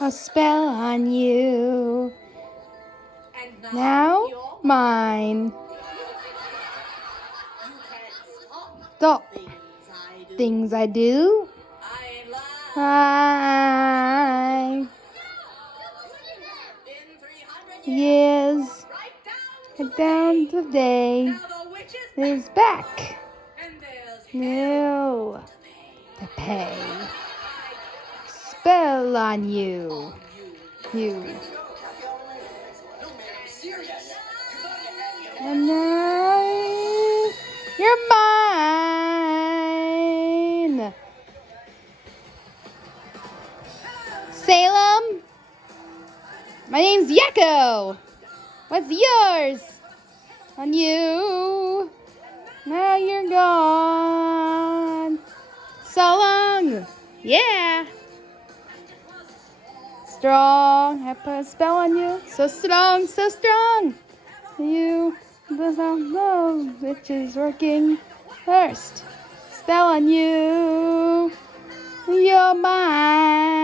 a spell on you. Now mine. Stop. Things I do. I years down the day is back. No to pay. Spell on you. You. And now you're mine. Salem, my name's Yakko. What's yours? On you. Now you're gone. So long. Yeah. Strong. I put a spell on you. So strong, so strong. You don't know which is working first. Spell on you. You're mine.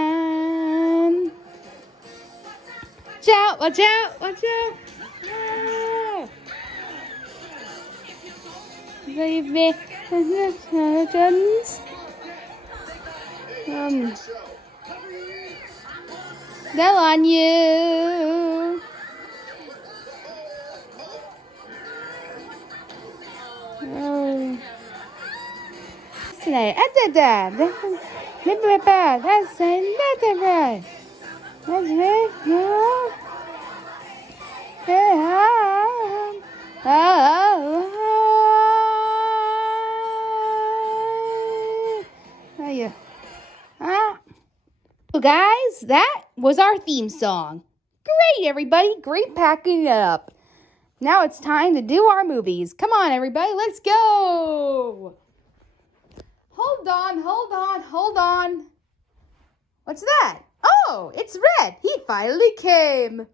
Watch out, watch out, watch out. Ah. Leave me. They're on you. Oh. Tonight, that's it. No. So guys, that was our theme song. Great, everybody. Great packing it up. Now it's time to do our movies. Come on, everybody. Let's go. Hold on, hold on, hold on. What's that? Oh, it's Red. He finally came.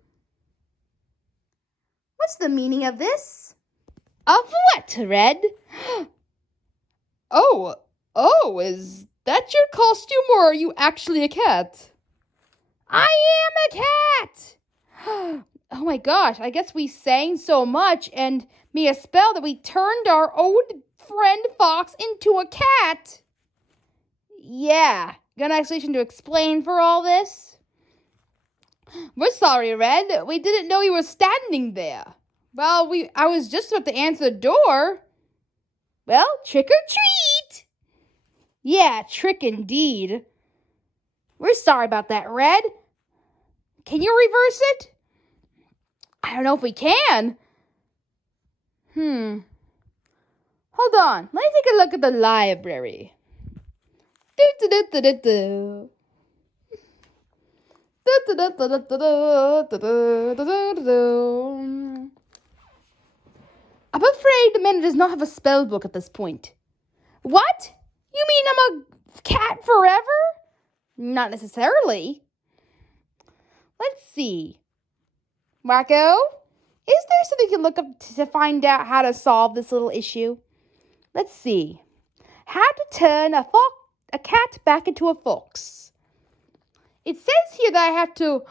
What's the meaning of this? Of what, Red? Oh, is that your costume or are you actually a cat? I am a cat! Oh my gosh, I guess we sang so much and made a spell that we turned our old friend Fox into a cat. Yeah, got an explanation to explain for all this? We're sorry, Red. We didn't know you were standing there. Well, I was just about to answer the door. Well, trick or treat! Yeah, trick indeed. We're sorry about that, Red. Can you reverse it? I don't know if we can. Hold on. Let me take a look at the library. I'm afraid the man does not have a spell book at this point. What? You mean I'm a cat forever? Not necessarily. Let's see. Wacko, is there something you can look up to find out how to solve this little issue? Let's see. How to turn a cat back into a fox. It says here that I have to...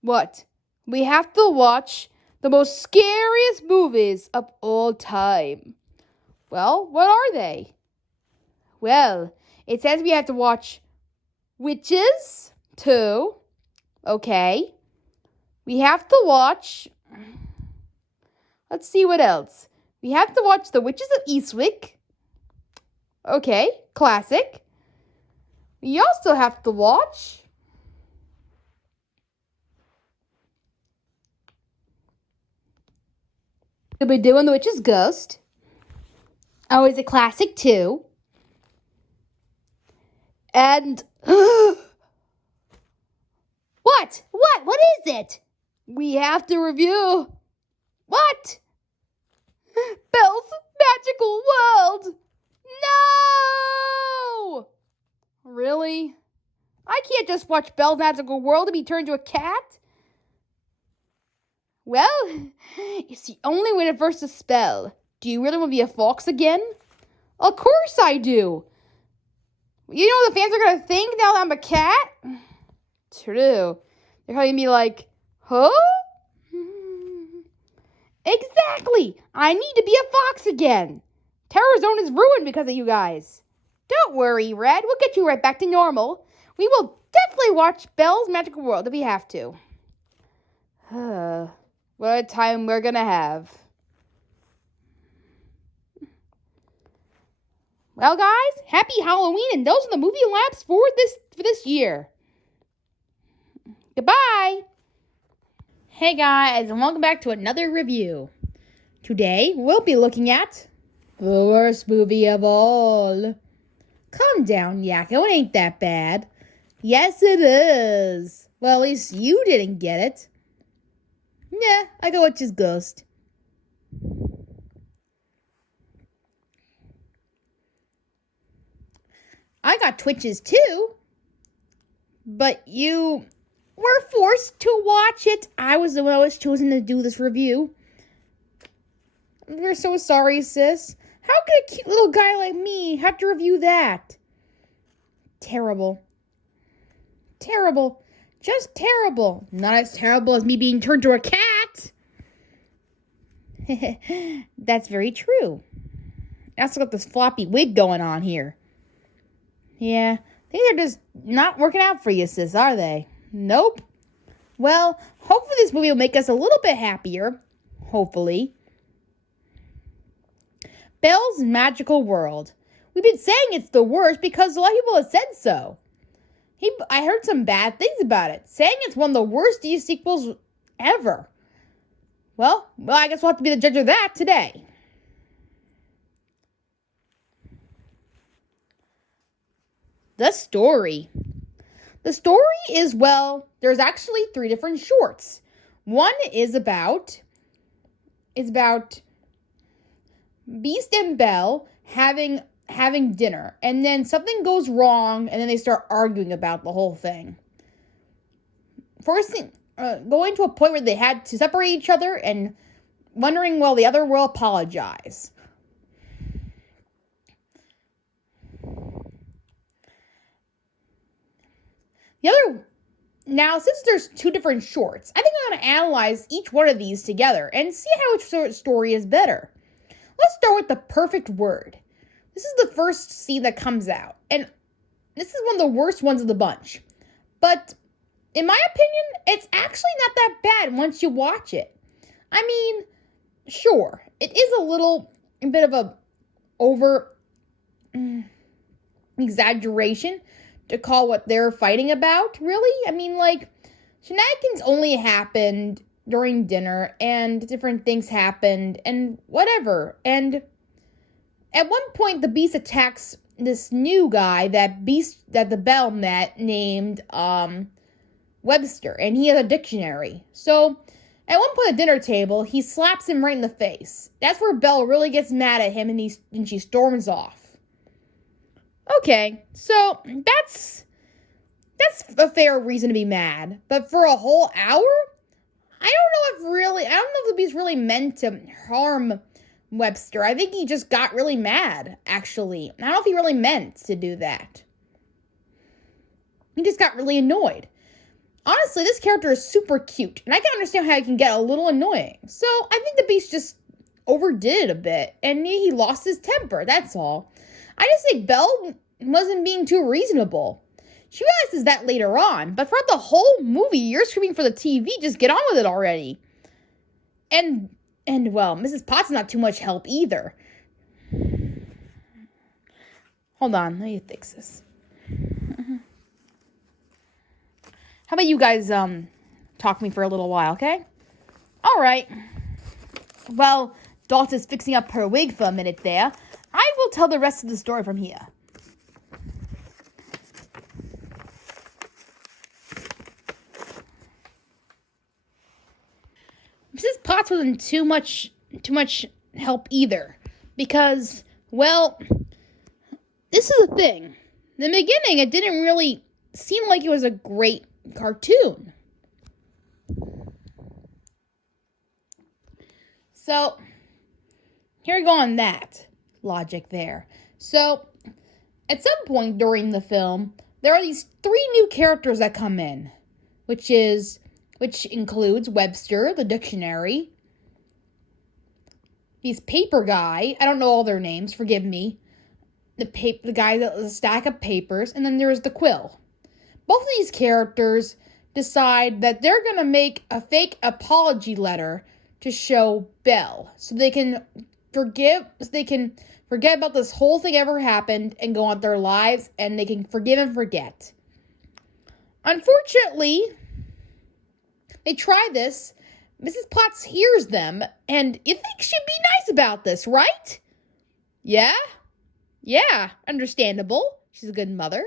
What? We have to watch the most scariest movies of all time. Well, what are they? Well, it says we have to watch Witches 2. Okay. We have to watch... Let's see what else. We have to watch The Witches of Eastwick. Okay, classic. We also have to watch... We're doing The Witch's Ghost. Always a classic too. And... What? What is it? We have to review... What? Belle's Magical World! No! Really? I can't just watch Belle's Magical World and be turned into a cat? Well, it's the only way to reverse the spell. Do you really want to be a fox again? Of course I do. You know what the fans are going to think now that I'm a cat? True. They're calling me like, huh? Exactly. I need to be a fox again. Terror Zone is ruined because of you guys. Don't worry, Red. We'll get you right back to normal. We will definitely watch Belle's Magical World if we have to. What a time we're gonna have. Well, guys, happy Halloween, and those are the movie labs for this year. Goodbye. Hey guys, and welcome back to another review. Today, we'll be looking at the worst movie of all. Calm down, Yakko, it ain't that bad. Yes, it is. Well, at least you didn't get it. Yeah, I go with just Ghost. I got twitches too. But you were forced to watch it. I was the one who was chosen to do this review. We're so sorry, sis. How could a cute little guy like me have to review that? Terrible. Terrible. Just terrible. Not as terrible as me being turned to a cat. That's very true. That's got this floppy wig going on here. Yeah, things are just not working out for you, sis, are they? Nope. Well, hopefully this movie will make us a little bit happier. Hopefully. Belle's Magical World. We've been saying it's the worst because a lot of people have said so. I heard some bad things about it, saying it's one of the worst these sequels ever. Well, I guess we'll have to be the judge of that today. The story. The story is, well, there's actually 3 different shorts. One is about Beast and Belle having dinner, and then something goes wrong, and then they start arguing about the whole thing. First thing, going to a point where they had to separate each other and wondering, well, the other will apologize. Now, since there's 2 different shorts, I think I'm going to analyze each one of these together and see how each story is better. Let's start with the perfect word. This is the first scene that comes out, and this is one of the worst ones of the bunch. But, in my opinion, it's actually not that bad once you watch it. I mean, sure, it is a bit of a over exaggeration to call what they're fighting about, really? I mean, like, shenanigans only happened during dinner, and different things happened, and whatever. And at one point, the Beast attacks this new guy that the Belle met named, Webster, and he has a dictionary. So, at one point at the dinner table, he slaps him right in the face. That's where Belle really gets mad at him, and she storms off. Okay, so that's a fair reason to be mad. But for a whole hour? I don't know if the Beast really meant to harm Webster. I think he just got really mad, actually. I don't know if he really meant to do that. He just got really annoyed. Honestly, this character is super cute, and I can understand how he can get a little annoying. So, I think the Beast just overdid it a bit, and he lost his temper, that's all. I just think Belle wasn't being too reasonable. She realizes that later on, but throughout the whole movie, you're screaming for the TV, just get on with it already. And well, Mrs. Potts is not too much help either. Hold on, let me fix this. How about you guys, talk to me for a little while, okay? Alright. Well, Dot is fixing up her wig for a minute there. I will tell the rest of the story from here. Mrs. Potts wasn't too much help either. Because, well, this is the thing. In the beginning, it didn't really seem like it was a great cartoon. So, here we go on that logic there. So, at some point during the film, there are these 3 new characters that come in, which includes Webster, the dictionary, these paper guy, I don't know all their names, forgive me, the guy that was a stack of papers, and then there's the quill. Both of these characters decide that they're going to make a fake apology letter to show Belle, so they can forget about this whole thing ever happened and go on with their lives, and they can forgive and forget. Unfortunately, they try this. Mrs. Potts hears them, and you think she'd be nice about this, right? Yeah? Yeah, understandable. She's a good mother.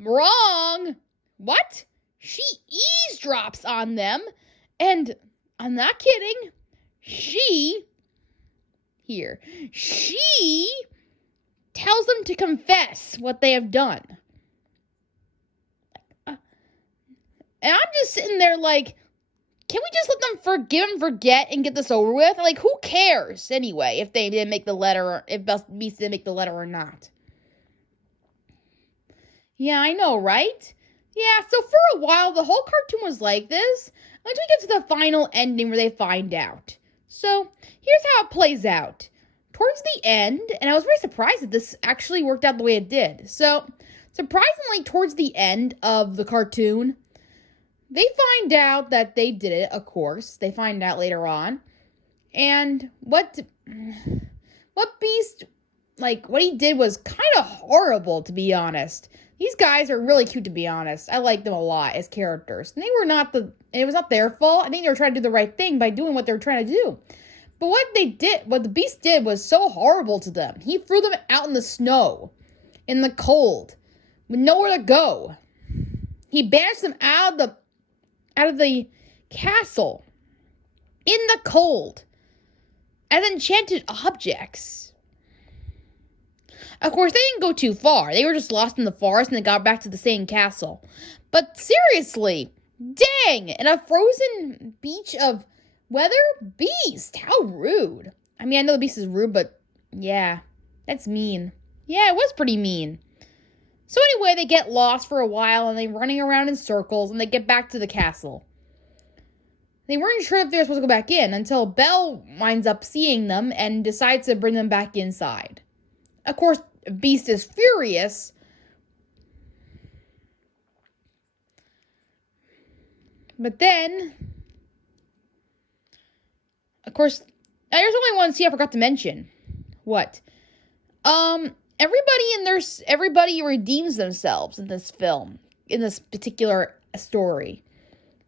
Wrong. What? She eavesdrops on them, and I'm not kidding. She tells them to confess what they have done. And I'm just sitting there like, can we just let them forgive and forget and get this over with? Like, who cares anyway if they didn't make the letter, or if Beast didn't make the letter or not? Yeah, I know, right? Yeah, so for a while, the whole cartoon was like this, until we get to the final ending where they find out. So, here's how it plays out. Towards the end, and I was very surprised that this actually worked out the way it did. So, surprisingly, towards the end of the cartoon, they find out that they did it, of course. They find out later on. And what Beast, what he did was kind of horrible, to be honest. These guys are really cute, to be honest. I like them a lot as characters. And it was not their fault. I think they were trying to do the right thing by doing what they were trying to do. But what the Beast did was so horrible to them. He threw them out in the snow, in the cold, with nowhere to go. He banished them out of the castle, in the cold, as enchanted objects. Of course, they didn't go too far. They were just lost in the forest and they got back to the same castle. But seriously, dang, in a frozen beach of weather? Beast, how rude. I mean, I know the Beast is rude, but yeah, that's mean. Yeah, it was pretty mean. So anyway, they get lost for a while, and they're running around in circles, and they get back to the castle. They weren't sure if they were supposed to go back in, until Belle winds up seeing them, and decides to bring them back inside. Of course, Beast is furious. But then, of course, there's only one scene I forgot to mention. What? Everybody redeems themselves in this film, in this particular story.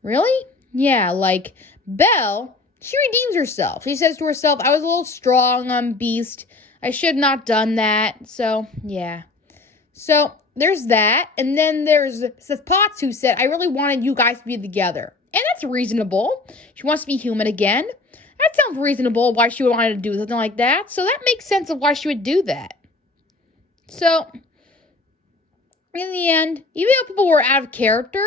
Really? Yeah, like Belle, she redeems herself. She says to herself, I was a little strong on Beast. I should not have done that. So, yeah. So, there's that. And then there's Seth Potts, who said, I really wanted you guys to be together. And that's reasonable. She wants to be human again. That sounds reasonable, why she would want to do something like that. So that makes sense of why she would do that. So, in the end, even though people were out of character,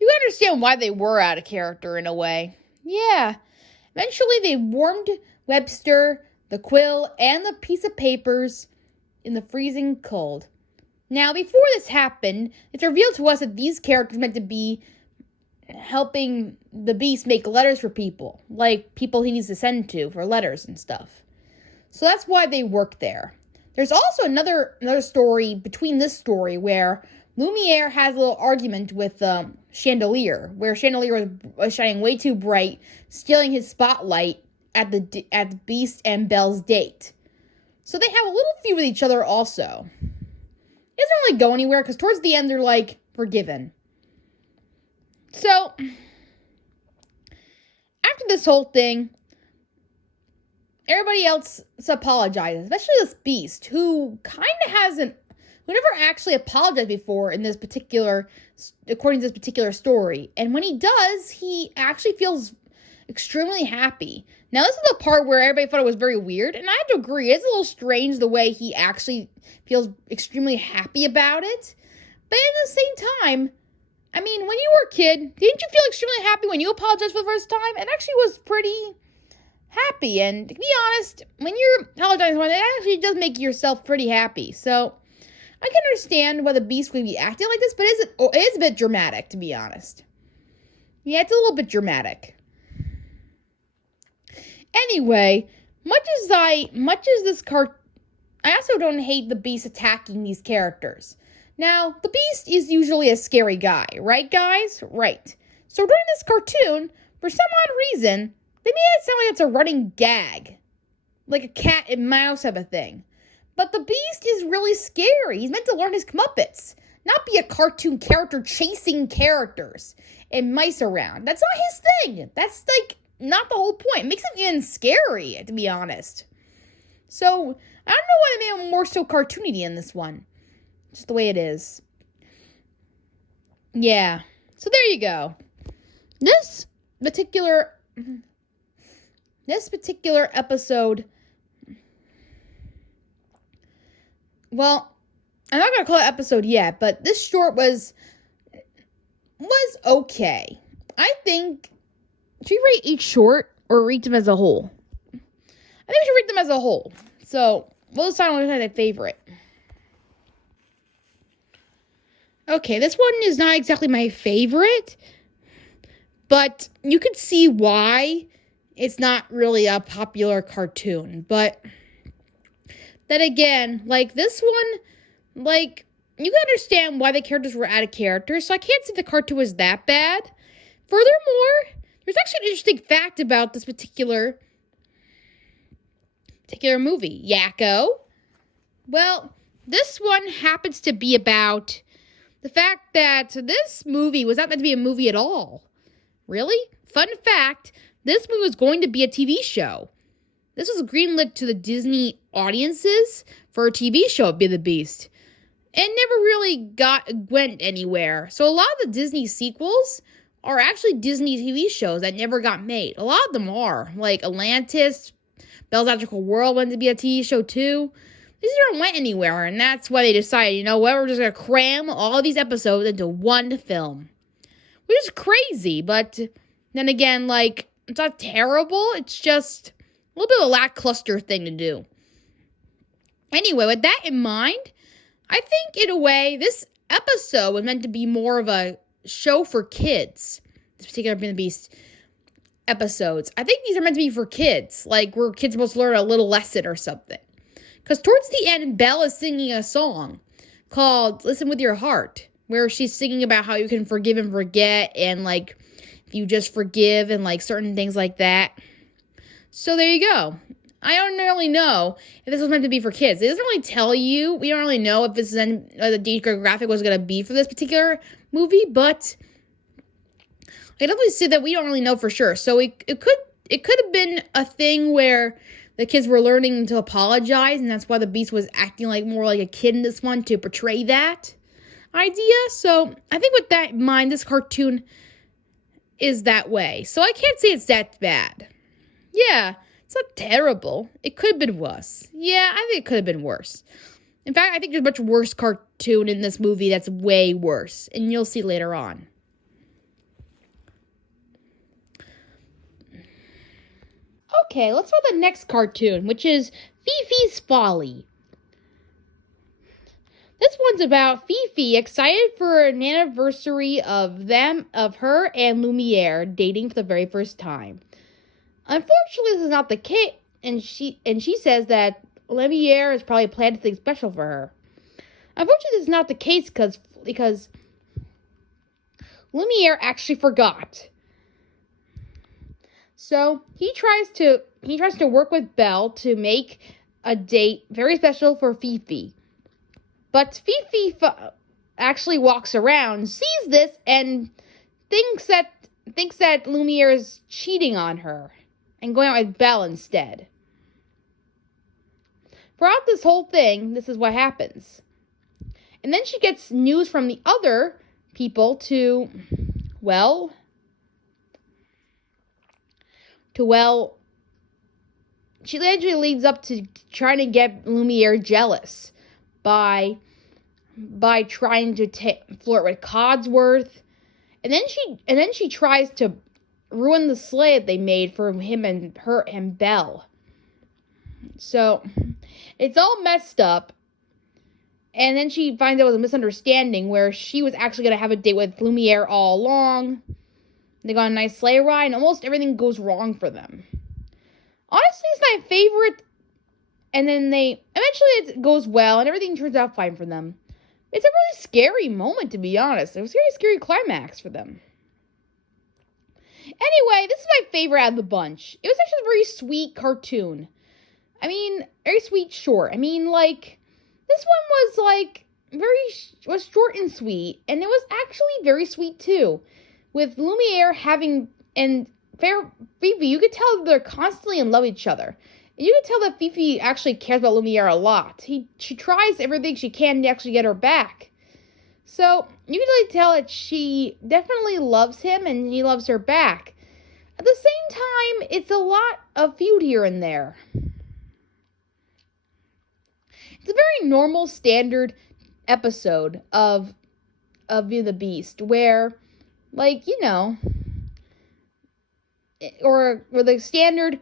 you understand why they were out of character in a way. Yeah. Eventually, they warmed Webster, the quill, and the piece of papers in the freezing cold. Now, before this happened, it's revealed to us that these characters meant to be helping the Beast make letters for people, like people he needs to send to for letters and stuff. So that's why they work there. There's also another story between this story where Lumiere has a little argument with Chandelier, where Chandelier was shining way too bright, stealing his spotlight at the Beast and Belle's date. So they have a little feud with each other also. It doesn't really go anywhere, because towards the end they're forgiven. So, after this whole thing, everybody else apologizes, especially this Beast, who never actually apologized before according to this particular story. And when he does, he actually feels extremely happy. Now, this is the part where everybody thought it was very weird, and I have to agree, it's a little strange the way he actually feels extremely happy about it. But at the same time, I mean, when you were a kid, didn't you feel extremely happy when you apologized for the first time? It actually was pretty happy, and to be honest, when you're apologizing for it actually does make yourself pretty happy. So, I I can understand why the Beast would be acting like this, but it is a bit dramatic, to be honest. Yeah, it's a little bit dramatic. Anyway, much as this I also don't hate the Beast attacking these characters. Now, the Beast is usually a scary guy, right, guys? Right. So during this cartoon, for some odd reason, they made it sound like it's a running gag. Like a cat and mouse type of thing. But the Beast is really scary. He's meant to learn his comeuppance, not be a cartoon character chasing characters and mice around. That's not his thing. That's, not the whole point. It makes him even scary, to be honest. So, I don't know why they made him more so cartoony in this one. Just the way it is. Yeah. So there you go. This particular episode, well, I'm not going to call it episode yet, but this short was okay. I think, should we rate each short or rate them as a whole? I think we should rate them as a whole. So, we'll decide on which is my favorite. Okay, this one is not exactly my favorite, but you could see why it's not really a popular cartoon. But then again, this one, you can understand why the characters were out of character, so I can't say the cartoon was that bad. Furthermore, there's actually an interesting fact about this particular movie, Yakko. Well, this one happens to be about the fact that this movie was not meant to be a movie at all. Really? Fun fact, this movie was going to be a TV show. This was greenlit to the Disney audiences for a TV show of Beauty and the Beast. It never really went anywhere. So a lot of the Disney sequels are actually Disney TV shows that never got made. A lot of them are. Like Atlantis, Belle's Magical World went to be a TV show too. These never went anywhere, and that's why they decided, we're just going to cram all of these episodes into one film. Which is crazy, but then again, it's not terrible. It's just a little bit of a lackluster thing to do. Anyway, with that in mind, I think, in a way, this episode was meant to be more of a show for kids. This particular Beauty and the Beast episodes. I think these are meant to be for kids. Where kids are supposed to learn a little lesson or something. Because towards the end, Belle is singing a song called Listen With Your Heart, where she's singing about how you can forgive and forget, and, if you just forgive and, certain things like that. So there you go. I don't really know if this was meant to be for kids. It doesn't really tell you. We don't really know if this is the demographic was going to be for this particular movie, but I definitely say that we don't really know for sure. So it could have been a thing where the kids were learning to apologize, and that's why the Beast was acting more like a kid in this one to portray that idea. So I think with that in mind, this cartoon is that way. So I can't say it's that bad. Yeah, it's not terrible. It could have been worse. Yeah, I think it could have been worse. In fact, I think there's a much worse cartoon in this movie that's way worse, and you'll see later on. Okay, let's start the next cartoon, which is Fifi's Folly. This one's about Fifi excited for an anniversary of her and Lumiere dating for the very first time. Unfortunately, this is not the case, and she says that Lumiere has probably planned something special for her. Unfortunately, this is not the case because Lumiere actually forgot. So he tries to work with Belle to make a date very special for Fifi. But Fifi actually walks around, sees this, and thinks that Lumiere is cheating on her and going out with Belle instead. Throughout this whole thing, this is what happens. And then she gets news from the other people she eventually leads up to trying to get Lumiere jealous by trying to flirt with Codsworth, and then she tries to ruin the sleigh that they made for him and her and Belle. So it's all messed up, And then she finds out it was a misunderstanding where she was actually going to have a date with Lumiere all along. They go on a nice sleigh ride, and almost everything goes wrong for them. Honestly, it's my favorite. And then eventually it goes well, and everything turns out fine for them. It's a really scary moment, to be honest. It was a very scary climax for them. Anyway, this is my favorite out of the bunch. It was actually a very sweet cartoon. I mean, very sweet short. I mean, like, this one was short and sweet, and it was actually very sweet too. With Lumiere and Fifi, you could tell they're constantly in love with each other. And you could tell that Fifi actually cares about Lumiere a lot. She tries everything she can to actually get her back. So, you can really tell that she definitely loves him and he loves her back. At the same time, it's a lot of feud here and there. It's a very normal, standard episode of Beauty and the Beast, where, like, you know, or where the standard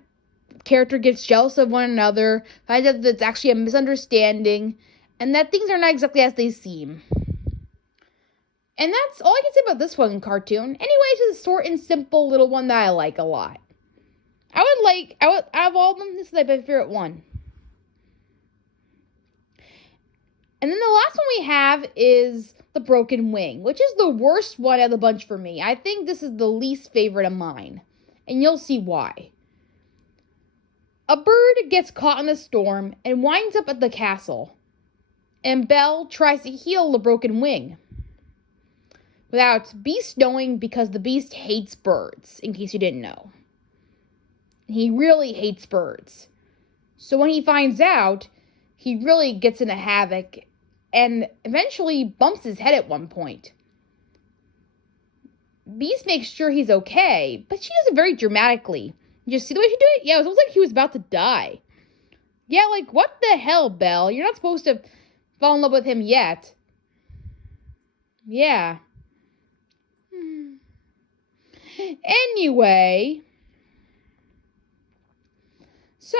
character gets jealous of one another, finds out that it's actually a misunderstanding, and that things are not exactly as they seem. And that's all I can say about this one cartoon. Anyway, it's just a short and simple little one that I like a lot. Out of all of them, this is my favorite one. And then the last one we have is The Broken Wing, which is the worst one out of the bunch for me. I think this is the least favorite of mine. And you'll see why. A bird gets caught in a storm and winds up at the castle. And Belle tries to heal the broken wing. Without Beast knowing, because the Beast hates birds, in case you didn't know. He really hates birds. So when he finds out, he really gets into havoc and eventually bumps his head at one point. Beast makes sure he's okay, but she does it very dramatically. You see the way she did it? Yeah, it was almost like he was about to die. Yeah, like, what the hell, Belle? You're not supposed to fall in love with him yet. Yeah. Anyway. So,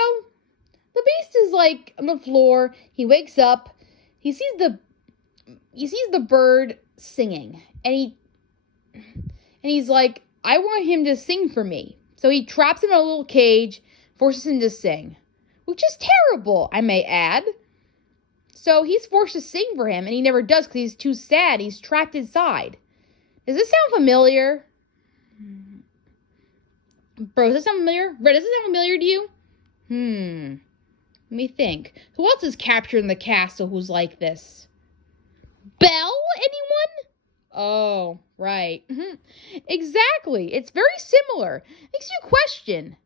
the Beast is, like, on the floor. He wakes up. He sees the bird singing. And he's like, I want him to sing for me. So he traps him in a little cage, forces him to sing. Which is terrible, I may add. So he's forced to sing for him, and he never does because he's too sad. He's trapped inside. Does this sound familiar? Bro, does this sound familiar? Red, does this sound familiar to you? Let me think. Who else is captured in the castle who's like this? Belle? Anyone? Oh, right. Exactly. It's very similar. Makes you question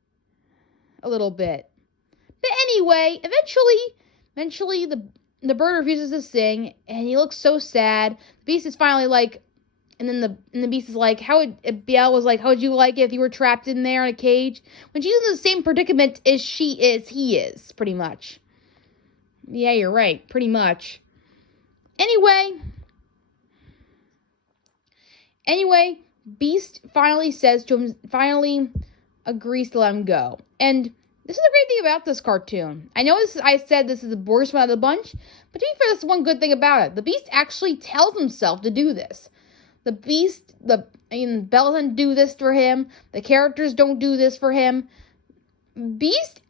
a little bit. But anyway, eventually the bird refuses to sing, and he looks so sad. The Beast is finally like, and then the Beast is like, Belle was like, how would you like it if you were trapped in there in a cage? When she's in the same predicament as he is, pretty much. Yeah, you're right, pretty much. Anyway, Beast finally agrees to let him go. And this is the great thing about this cartoon. I know I said this is the worst one of the bunch, but to be fair, that's one good thing about it. The Beast actually tells himself to do this. Belle doesn't do this for him. The characters don't do this for him. Beast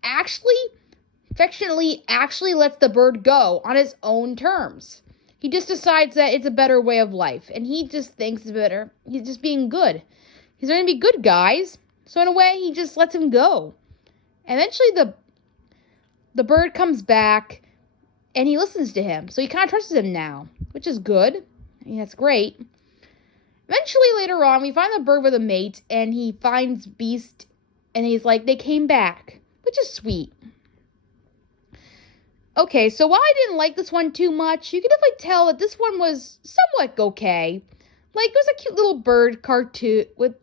affectionately lets the bird go on his own terms. He just decides that it's a better way of life, and he just thinks it's better. He's just being good. He's going to be good, guys. So in a way, he just lets him go. Eventually, the bird comes back, and he listens to him. So he kind of trusts him now, which is good. I mean, that's great. Eventually, later on, we find the bird with a mate, and he finds Beast, and he's like, they came back, which is sweet. Okay, so while I didn't like this one too much, you can definitely tell that this one was somewhat okay. Like, it was a cute little bird cartoon with,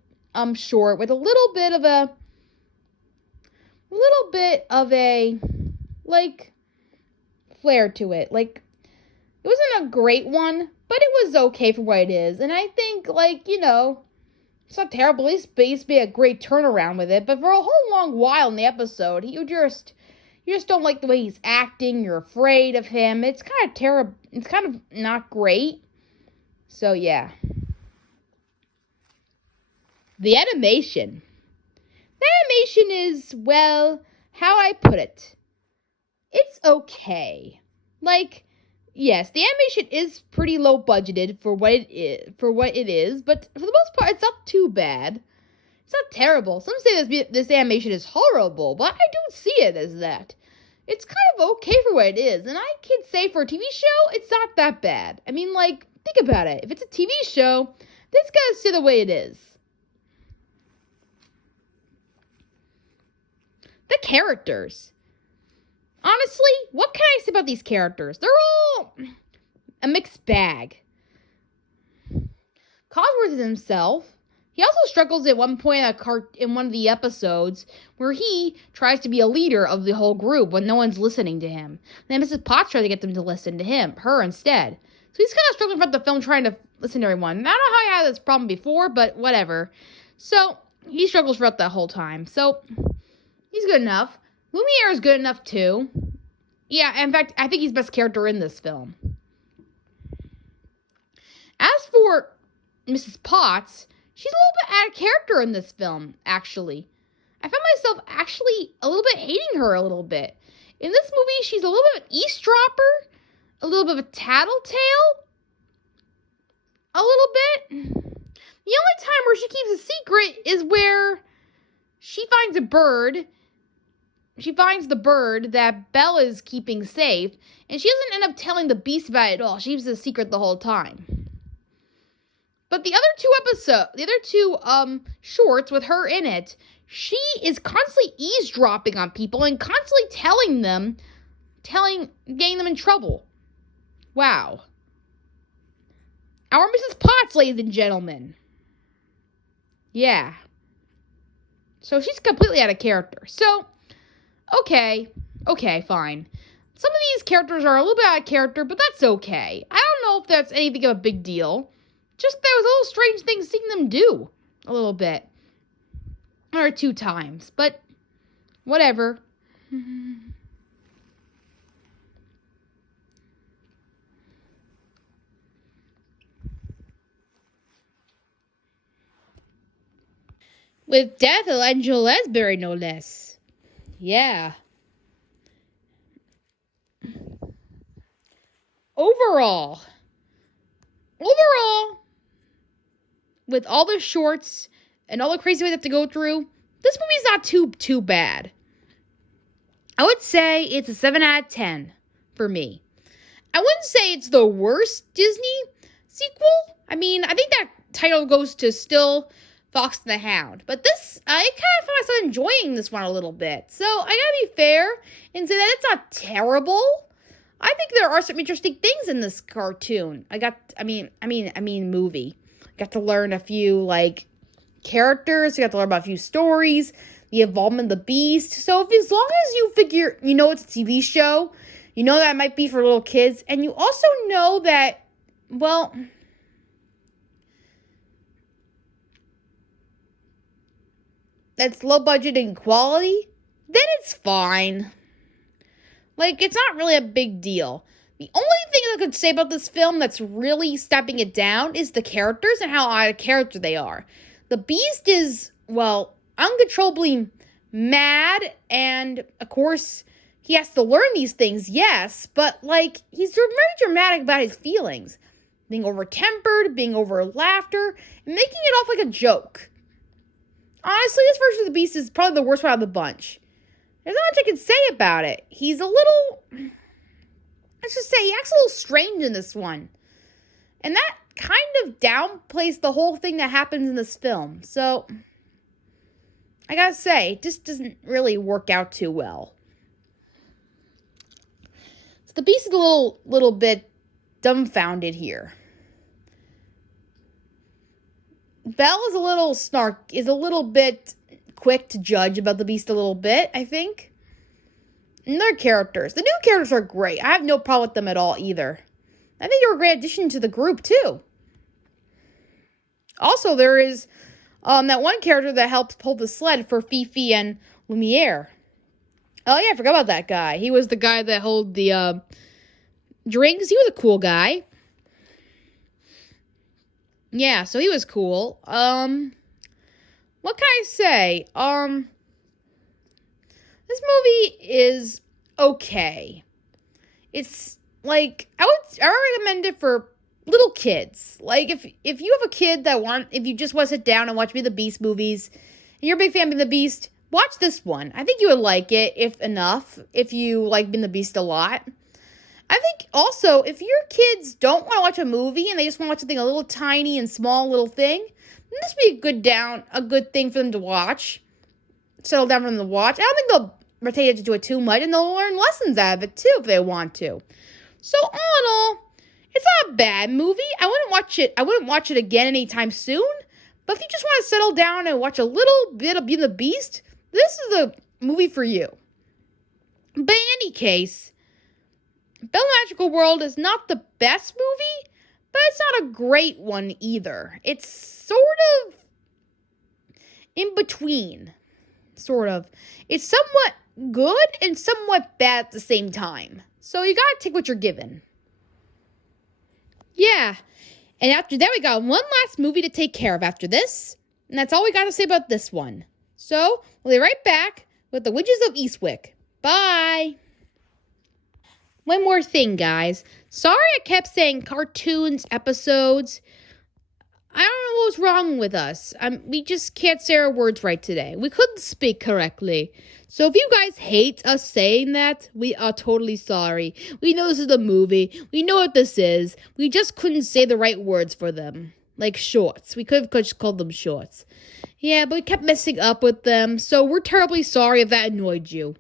short, with a little bit of a, like, flair to it. Like, it wasn't a great one, but it was okay for what it is. And I think, like, you know, it's not terrible. At least Beast made a great turnaround with it. But for a whole long while in the episode, you just don't like the way he's acting. You're afraid of him. It's kind of terrible. it's kind of not great. So, yeah. The animation. The animation is, well, how I put it. It's okay. Like, yes, the animation is pretty low budgeted for what it is, but for the most part, it's not too bad. It's not terrible. Some say this animation is horrible, but I don't see it as that. It's kind of okay for what it is, and I can say for a TV show, it's not that bad. I mean, like, think about it. If it's a TV show, this gotta stay the way it is. The characters. Honestly, what can I say about these characters? They're all a mixed bag. Cosworth is himself. He also struggles at one point in one of the episodes where he tries to be a leader of the whole group when no one's listening to him. And then Mrs. Potts tries to get them to listen to her instead. So he's kind of struggling throughout the film trying to listen to everyone. And I don't know how he had this problem before, but whatever. So he struggles throughout that whole time. So he's good enough. Lumiere is good enough too. Yeah, in fact, I think he's the best character in this film. As for Mrs. Potts, she's a little bit out of character in this film, actually. I found myself actually a little bit hating her a little bit. In this movie, she's a little bit of an eavesdropper, a little bit of a tattletale, a little bit. The only time where she keeps a secret is where she finds a bird. She finds the bird that Belle is keeping safe, and she doesn't end up telling the Beast about it at all. She keeps it a secret the whole time. But the other two shorts with her in it, she is constantly eavesdropping on people and constantly getting them in trouble. Wow. Our Mrs. Potts, ladies and gentlemen. Yeah. So she's completely out of character. So, okay, fine. Some of these characters are a little bit out of character, but that's okay. I don't know if that's anything of a big deal. Just there was a little strange things seeing them do. A little bit. 1 or 2 times. But, whatever. With death of Angela Lansbury, no less. Yeah. Overall, with all the shorts and all the crazy we have to go through, this movie's not too bad. I would say it's a 7 out of 10 for me. I wouldn't say it's the worst Disney sequel. I mean, I think that title goes to still Fox and the Hound. But this, I kind of found myself enjoying this one a little bit. So I gotta be fair and say that it's not terrible. I think there are some interesting things in this cartoon. Movie. Got to learn a few, characters. You got to learn about a few stories. The involvement of the Beast. So as long as you figure, it's a TV show, that it might be for little kids, and you also know that, that's low budget and quality, then it's fine. It's not really a big deal. The only thing I could say about this film that's really stepping it down is the characters and how out of character they are. The Beast is, uncontrollably mad, and, of course, he has to learn these things, yes, but, he's very dramatic about his feelings. Being over-tempered, being over-laughter, and making it off like a joke. Honestly, this version of the Beast is probably the worst one out of the bunch. There's not much I can say about it. He's a little, let's just say, he acts a little strange in this one. And that kind of downplays the whole thing that happens in this film. So, I gotta say, it just doesn't really work out too well. So the Beast is a little bit dumbfounded here. Belle is a little bit quick to judge about the Beast a little bit, I think. And their characters. The new characters are great. I have no problem with them at all either. I think they're a great addition to the group too. Also, there is that one character that helps pull the sled for Fifi and Lumiere. Oh yeah, I forgot about that guy. He was the guy that held the drinks. He was a cool guy. Yeah, so he was cool. What can I say? This movie is okay. It's like I recommend it for little kids. Like if you have a kid if you just want to sit down and watch Be the Beast movies, and you're a big fan of Be the Beast, watch this one. I think you would like it if you like Be the Beast a lot. I think also if your kids don't want to watch a movie and they just want to watch something a little tiny and small little thing, this would be a good thing for them to watch. Settle down for them to watch. I don't think they'll pay attention to it too much, and they'll learn lessons out of it too if they want to. So all in all, it's not a bad movie. I wouldn't watch it again anytime soon. But if you just want to settle down and watch a little bit of Beauty and the Beast, this is a movie for you. But in any case, Belle Magical World is not the best movie, but it's not a great one either. It's sort of in between. Sort of. It's somewhat good and somewhat bad at the same time. So you gotta take what you're given. Yeah. And after that, we got one last movie to take care of after this. And that's all we got to say about this one. So, we'll be right back with The Witches of Eastwick. Bye! One more thing, guys. Sorry I kept saying cartoons, episodes. I don't know what was wrong with us. We just can't say our words right today. We couldn't speak correctly. So if you guys hate us saying that, we are totally sorry. We know this is a movie. We know what this is. We just couldn't say the right words for them. Like shorts. We could have just called them shorts. Yeah, but we kept messing up with them. So we're terribly sorry if that annoyed you.